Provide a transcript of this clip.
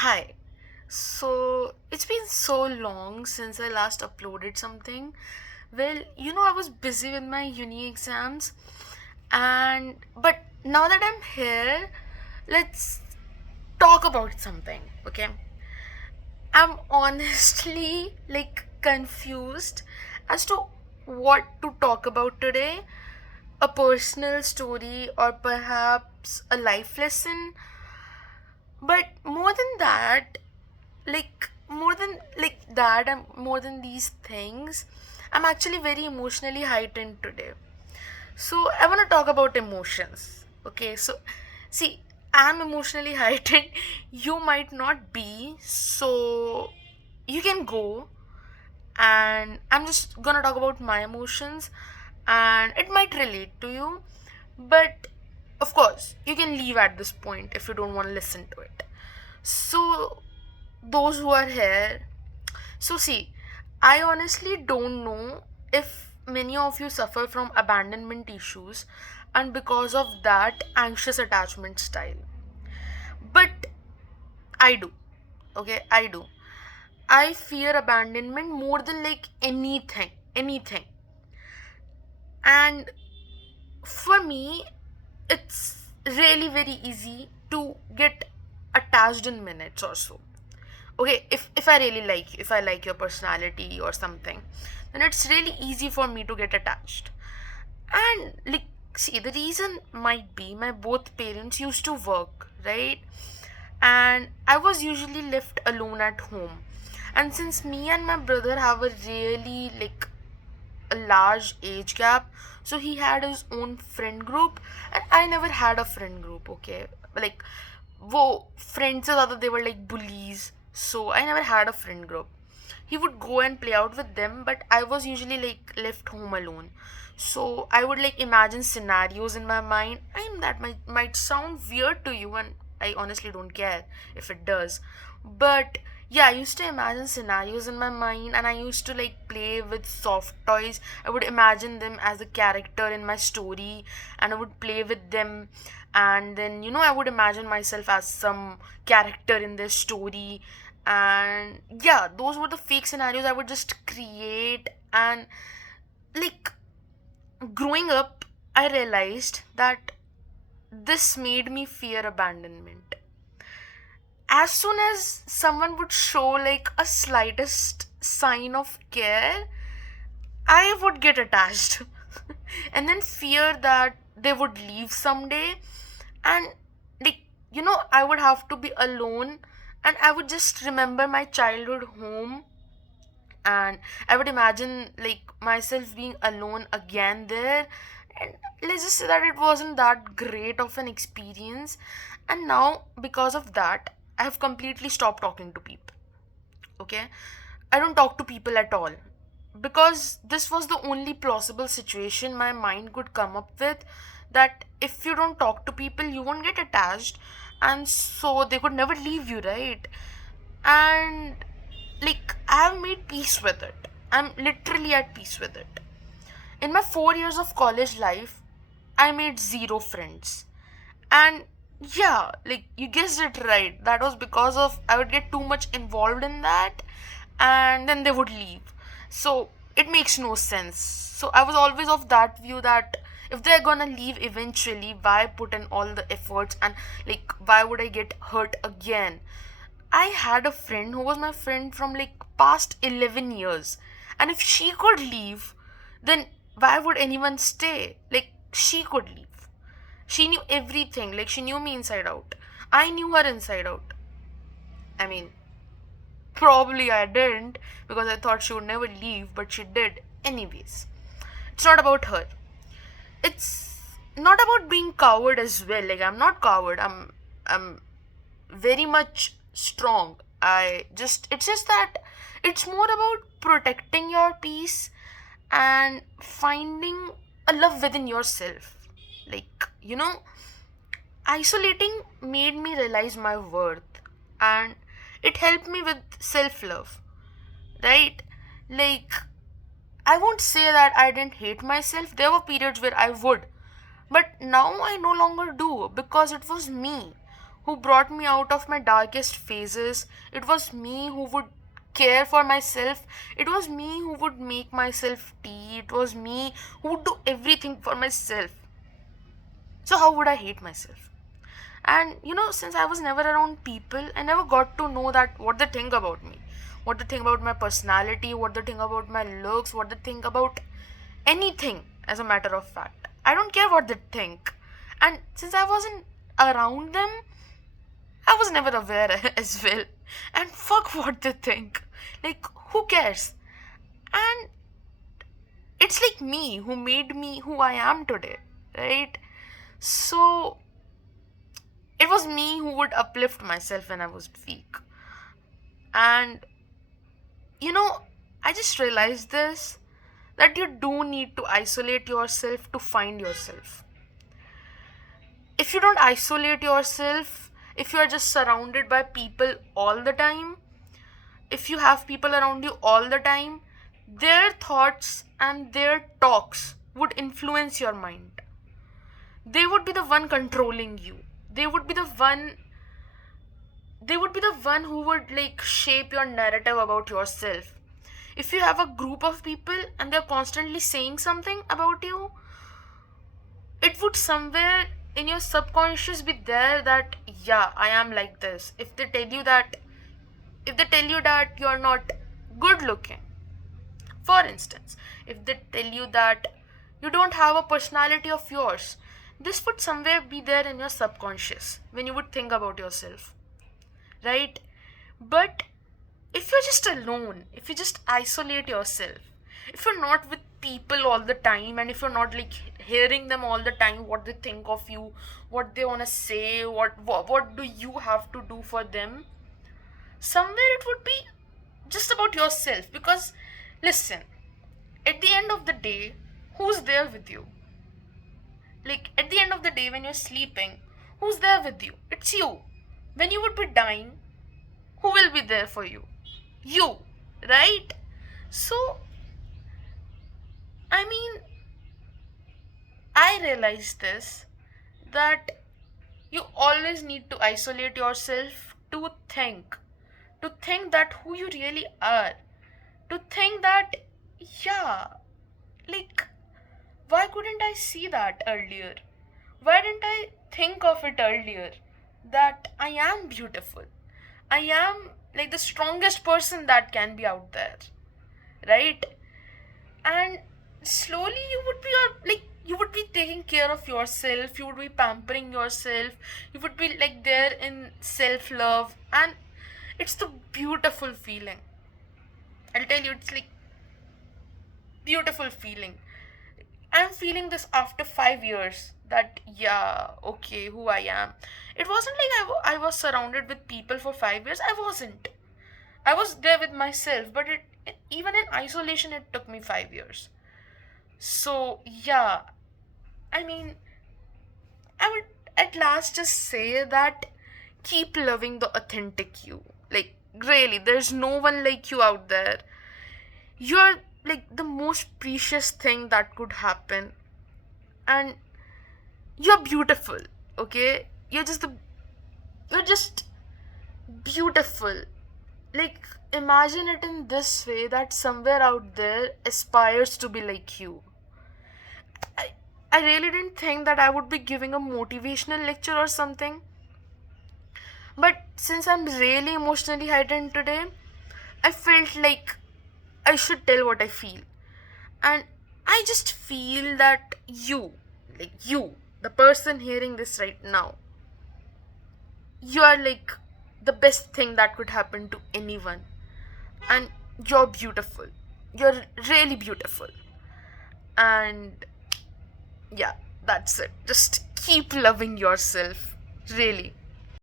Hi. So, it's been so long since I last uploaded something. Well, I was busy with my uni exams, but now that I'm here, let's talk about something, okay? I'm honestly confused as to what to talk about today. A personal story or perhaps a life lesson. But more than these things, I'm actually very emotionally heightened today. So I want to talk about emotions. Okay, so see, I'm emotionally heightened. You might not be, so you can go, and I'm just gonna talk about my emotions, and it might relate to you, but of course, you can leave at this point if you don't want to listen to it. So, those who are here, see, I honestly don't know if many of you suffer from abandonment issues and because of that, anxious attachment style. But I do. Okay, I do. I fear abandonment more than anything. Anything. And for me, it's really very easy to get attached in minutes or so. Okay, if I really if I like your personality or something, then it's really easy for me to get attached. And see, the reason might be my both parents used to work, right? And I was usually left alone at home. And since me and my brother have a really a large age gap, so he had his own friend group, and I never had a friend group. Okay, like वो friends से ज़्यादा they were like bullies, so I never had a friend group. He would go and play out with them, but I was usually left home alone. So I would imagine scenarios in my mind. That might sound weird to you, and I honestly don't care if it does. But yeah, I used to imagine scenarios in my mind, and I used to play with soft toys. I would imagine them as a character in my story, and I would play with them. And then, I would imagine myself as some character in their story. And yeah, those were the fake scenarios I would just create. And like growing up, I realized that this made me fear abandonment. As soon as someone would show a slightest sign of care, I would get attached and then fear that they would leave someday. And like I would have to be alone, and I would just remember my childhood home, and I would imagine myself being alone again there. And let's just say that it wasn't that great of an experience. And now, because of that, I have completely stopped talking to people. Okay, I don't talk to people at all, because this was the only plausible situation my mind could come up with, that if you don't talk to people you won't get attached, and so they could never leave you, right? And I've made peace with it. I'm literally at peace with it. In my 4 years of college life, I made zero friends. And yeah, you guessed it right. That was because of I would get too much involved in that, and then they would leave. So it makes no sense. So I was always of that view that if they're gonna leave eventually, why put in all the efforts, and why would I get hurt again? I had a friend who was my friend from past 11 years. And if she could leave, then why would anyone stay? She could leave. She knew everything. She knew me inside out. I knew her inside out. I mean, probably I didn't, because I thought she would never leave, but she did. Anyways, it's not about her. It's not about being coward as well. I'm not coward. I'm very much strong. It's just that it's more about protecting your peace and finding a love within yourself. Isolating made me realize my worth, and it helped me with self love, right? Like, I won't say that I didn't hate myself. There were periods where I would, but now I no longer do, because it was me who brought me out of my darkest phases. It was me who would care for myself. It was me who would make myself tea. It was me who would do everything for myself. So, how would I hate myself? And since I was never around people, I never got to know that what they think about me, what they think about my personality, what they think about my looks, what they think about anything, as a matter of fact. I don't care what they think. And since I wasn't around them, I was never aware as well. And fuck what they think. Like, who cares? And it's like me who made me who I am today, right? So, it was me who would uplift myself when I was weak. And, you know, I just realized this, that you do need to isolate yourself to find yourself. If you don't isolate yourself, if you are just surrounded by people all the time, if you have people around you all the time, their thoughts and their talks would influence your mind. They would be the one controlling you. They would be the one who would like shape your narrative about yourself. If you have a group of people and they're constantly saying something about you, it would somewhere in your subconscious be there that yeah, I am like this. If they tell you that you're not good looking, for instance, if they tell you that you don't have a personality of yours, this would somewhere be there in your subconscious when you would think about yourself, right? But if you're just alone, if you just isolate yourself, if you're not with people all the time, and if you're not like hearing them all the time, what they think of you, what they want to say, what do you have to do for them, somewhere it would be just about yourself. Because listen, at the end of the day, who's there with you? Like at the end of the day, when you're sleeping, who's there with you? It's you. When you would be dying, who will be there for you? You, right? So, I mean, I realized this, that you always need to isolate yourself to think that who you really are, to think that, yeah, like, why couldn't I see that earlier? Why didn't I think of it earlier? That I am beautiful. I am like the strongest person that can be out there, right? And slowly you would be taking care of yourself, you would be pampering yourself, you would be like there in self love, and it's the beautiful feeling. I'll tell you, it's like beautiful feeling. I'm feeling this after 5 years that, yeah, okay, who I am. It wasn't like I was surrounded with people for 5 years. I wasn't. I was there with myself, but even in isolation, it took me 5 years. So, yeah, I mean, I would at last just say that keep loving the authentic you. Like, really, there's no one like you out there. You're like the most precious thing that could happen. And you're beautiful, okay? You're just beautiful. Like, imagine it in this way, that somewhere out there aspires to be like you. I, I really didn't think that I would be giving a motivational lecture or something. But since I'm really emotionally heightened today, I felt like I should tell what I feel. And I just feel that you, the person hearing this right now, you are like the best thing that could happen to anyone. And you're beautiful. You're really beautiful. And yeah, that's it. Just keep loving yourself. Really.